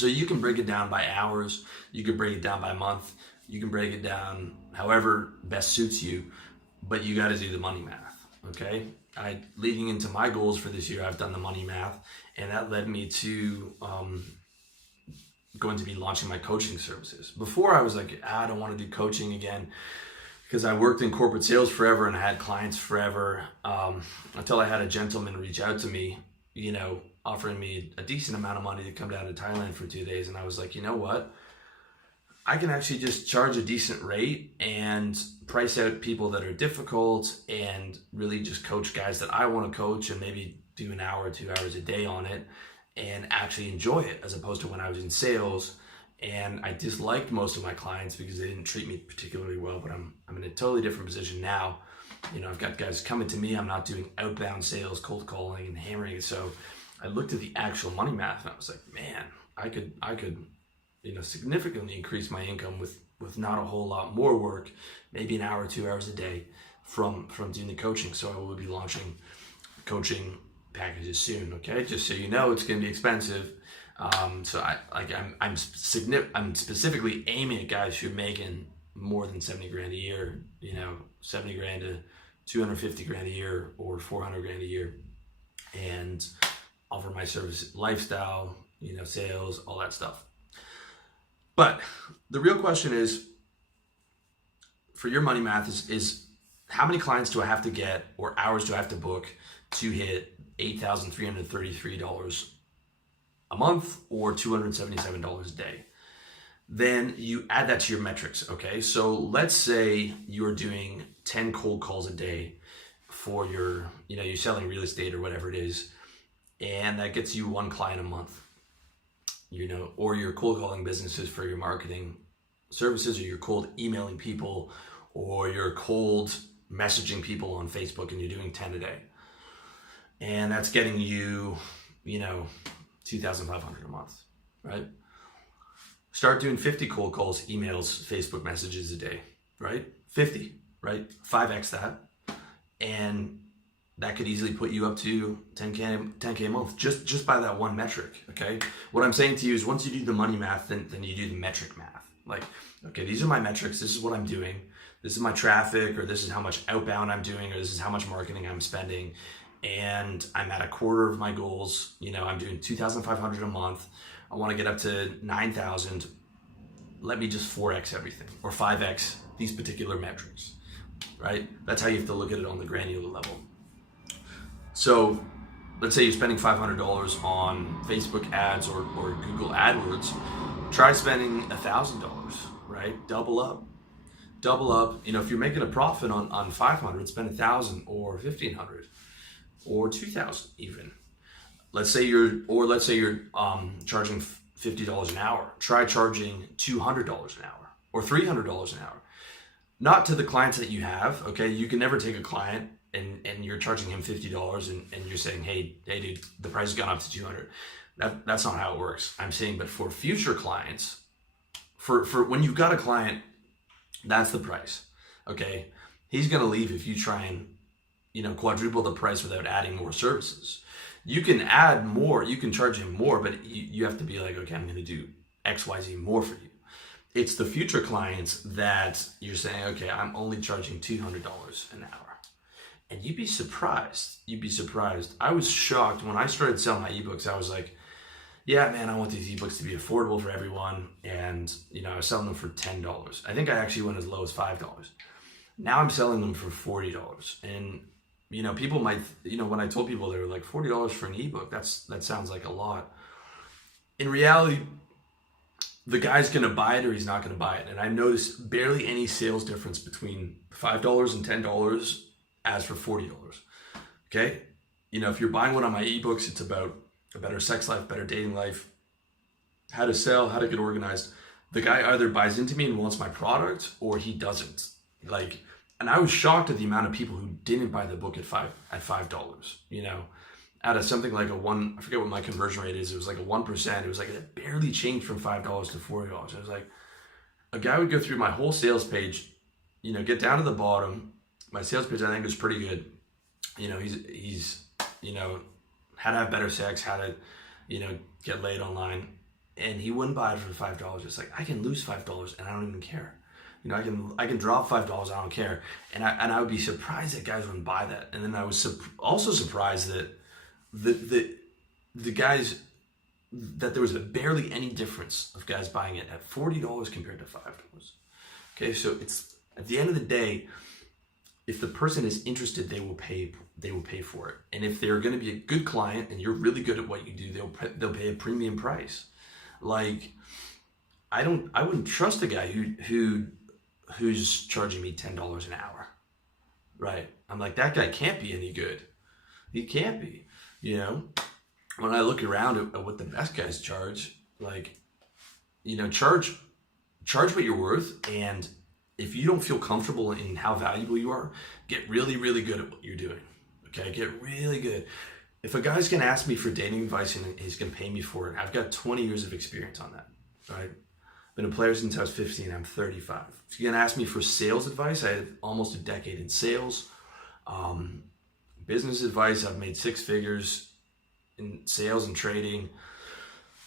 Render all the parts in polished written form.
So you can break it down by hours, you can break it down by month, you can break it down however best suits you, but you got to do the money math, okay? Leading into my goals for this year, I've done the money math, and that led me to going to be launching my coaching services. Before I was like, I don't want to do coaching again, because I worked in corporate sales forever and I had clients forever, until I had a gentleman reach out to me, offering me a decent amount of money to come down to Thailand for 2 days. And I was like, you know what? I can actually just charge a decent rate and price out people that are difficult and really just coach guys that I want to coach and maybe do an hour or 2 hours a day on it and actually enjoy it, as opposed to when I was in sales and I disliked most of my clients because they didn't treat me particularly well. But I'm in a totally different position now. I've got guys coming to me. I'm not doing outbound sales, cold calling and hammering it. So I looked at the actual money math and I was like, man, I could significantly increase my income with not a whole lot more work, maybe an hour or 2 hours a day from doing the coaching. So I will be launching coaching packages soon. Okay, just so you know, it's going to be expensive. So I'm specifically aiming at guys who are making more than 70 grand a year. 70 grand to 250 grand a year or 400 grand a year, and offer my service, lifestyle, sales, all that stuff. But the real question is, for your money math is how many clients do I have to get or hours do I have to book to hit $8,333 a month or $277 a day? Then you add that to your metrics, okay? So let's say you're doing 10 cold calls a day for you're selling real estate or whatever it is, and that gets you one client a month, or you're cold calling businesses for your marketing services, or you're cold emailing people, or you're cold messaging people on Facebook, and you're doing 10 a day. And that's getting you, $2,500 a month, right? Start doing 50 cold calls, emails, Facebook messages a day, right? 50, right? 5x that. And that could easily put you up to 10K a month just by that one metric, okay? What I'm saying to you is, once you do the money math, then you do the metric math. Like, okay, these are my metrics. This is what I'm doing. This is my traffic, or this is how much outbound I'm doing, or this is how much marketing I'm spending. And I'm at a quarter of my goals. I'm doing 2,500 a month. I want to get up to 9,000. Let me just 4x everything, or 5x these particular metrics, right? That's how you have to look at it on the granular level. So let's say you're spending $500 on Facebook ads or Google AdWords. Try spending $1,000, right? Double up. If you're making a profit on 500, spend 1,000 or 1,500 or 2,000 even. Let's say you're charging $50 an hour. Try charging $200 an hour or $300 an hour. Not to the clients that you have, okay? You can never take a client and you're charging him $50 and you're saying, hey dude, the price has gone up to $200. That's not how it works. I'm saying, but for future clients, for when you've got a client, that's the price, okay? He's gonna leave if you try and quadruple the price without adding more services. You can add more, you can charge him more, but you have to be like, okay, I'm gonna do XYZ more for you. It's the future clients that you're saying, okay, I'm only charging $200 an hour. And you'd be surprised. I was shocked when I started selling my ebooks. I was like, yeah, man, I want these ebooks to be affordable for everyone. And, I was selling them for $10. I think I actually went as low as $5. Now I'm selling them for $40. And, people might, when I told people they were like, $40 for an ebook, that sounds like a lot. In reality, the guy's going to buy it or he's not going to buy it. And I noticed barely any sales difference between $5 and $10 as for $40. Okay? If you're buying one of my ebooks, it's about a better sex life, better dating life, how to sell, how to get organized. The guy either buys into me and wants my product or he doesn't. And I was shocked at the amount of people who didn't buy the book at $5, out of something like I forget what my conversion rate is. It was like a 1%. It was like it barely changed from $5 to $40. I was like, a guy would go through my whole sales page, get down to the bottom. My sales page, I think, was pretty good. He's how to have better sex, how to, get laid online. and he wouldn't buy it for $5. It's like, I can lose $5 and I don't even care. You know, I can drop $5, I don't care. And I would be surprised that guys wouldn't buy that. And then I was also surprised that the guys, that there was barely any difference of guys buying it at $40 compared to $5. Okay, so it's, at the end of the day, if the person is interested, they will pay for it. And if they're going to be a good client and you're really good at what you do, they'll pay a premium price. Like, I wouldn't trust a guy who's charging me $10 an hour, right? I'm like, that guy can't be any good. He can't be, you know? When I look around at what the best guys charge, like, you know, charge what you're worth. And if you don't feel comfortable in how valuable you are, get really, really good at what you're doing. Okay, get really good. If a guy's gonna ask me for dating advice and he's gonna pay me for it, I've got 20 years of experience on that, right? Been a player since I was 15, I'm 35. If you're gonna ask me for sales advice, I had almost a decade in sales. Business advice, I've made 6 figures in sales and trading.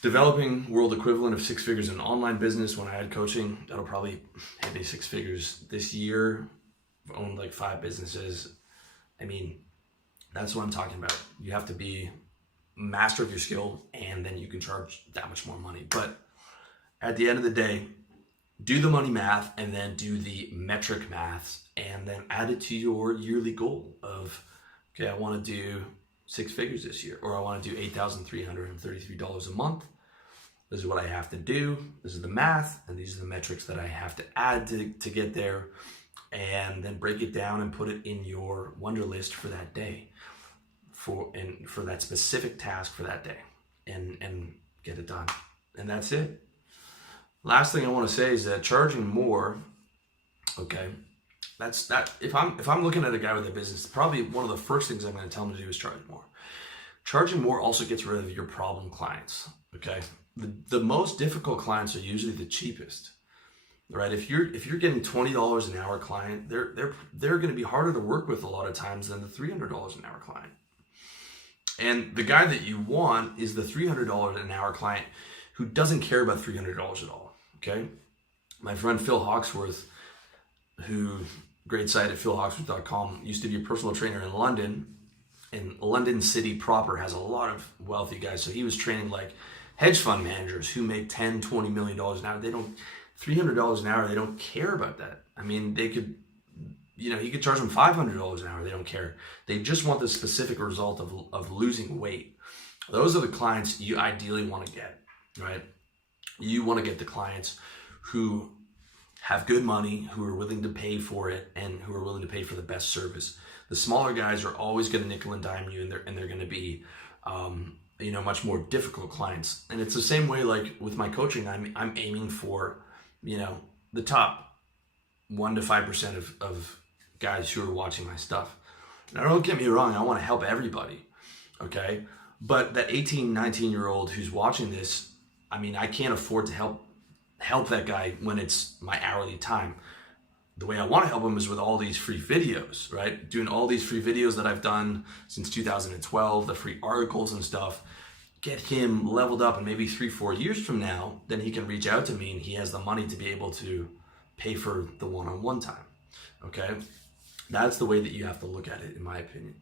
Developing world equivalent of 6 figures in online business when I had coaching. That'll probably hit me 6 figures this year. I've owned like 5 businesses. I mean, that's what I'm talking about. You have to be master of your skill and then you can charge that much more money. But at the end of the day, do the money math and then do the metric math and then add it to your yearly goal of, okay, I want to do 6 figures this year, or I want to do $8,333 a month. This is what I have to do. This is the math, and these are the metrics that I have to add to get there, and then break it down and put it in your wonder list for that day, for that specific task for that day, and get it done. And that's it. Last thing I want to say is that charging more, okay, that's that. If I'm looking at a guy with a business, probably one of the first things I'm going to tell him to do is charge more. Charging more also gets rid of your problem clients. Okay, the most difficult clients are usually the cheapest, right? If you're getting $20 an hour client, they're going to be harder to work with a lot of times than the $300 an hour client. And the guy that you want is the $300 an hour client who doesn't care about $300 at all. Okay, my friend Phil Hawksworth, who great site at philhawksworth.com, used to be a personal trainer in London, and London City proper has a lot of wealthy guys. So he was training like hedge fund managers who make $10-20 million an hour. They don't, $300 an hour, they don't care about that. I mean, they could, you know, he could charge them $500 an hour. They don't care. They just want the specific result of losing weight. Those are the clients you ideally want to get, right? You want to get the clients who have good money, who are willing to pay for it, and who are willing to pay for the best service. The smaller guys are always going to nickel and dime you, and they're going to be, you know, much more difficult clients. And it's the same way, like with my coaching, I'm aiming for, you know, the top 1 to 5% of guys who are watching my stuff. Now, don't get me wrong, I want to help everybody, okay? But that 18, 19-year-old who's watching this, I mean, I can't afford to help that guy when it's my hourly time. The way I want to help him is with all these free videos, right? Doing all these free videos that I've done since 2012, the free articles and stuff. Get him leveled up, and maybe 3-4 years from now, then he can reach out to me and he has the money to be able to pay for the one-on-one time, okay? That's the way that you have to look at it, in my opinion.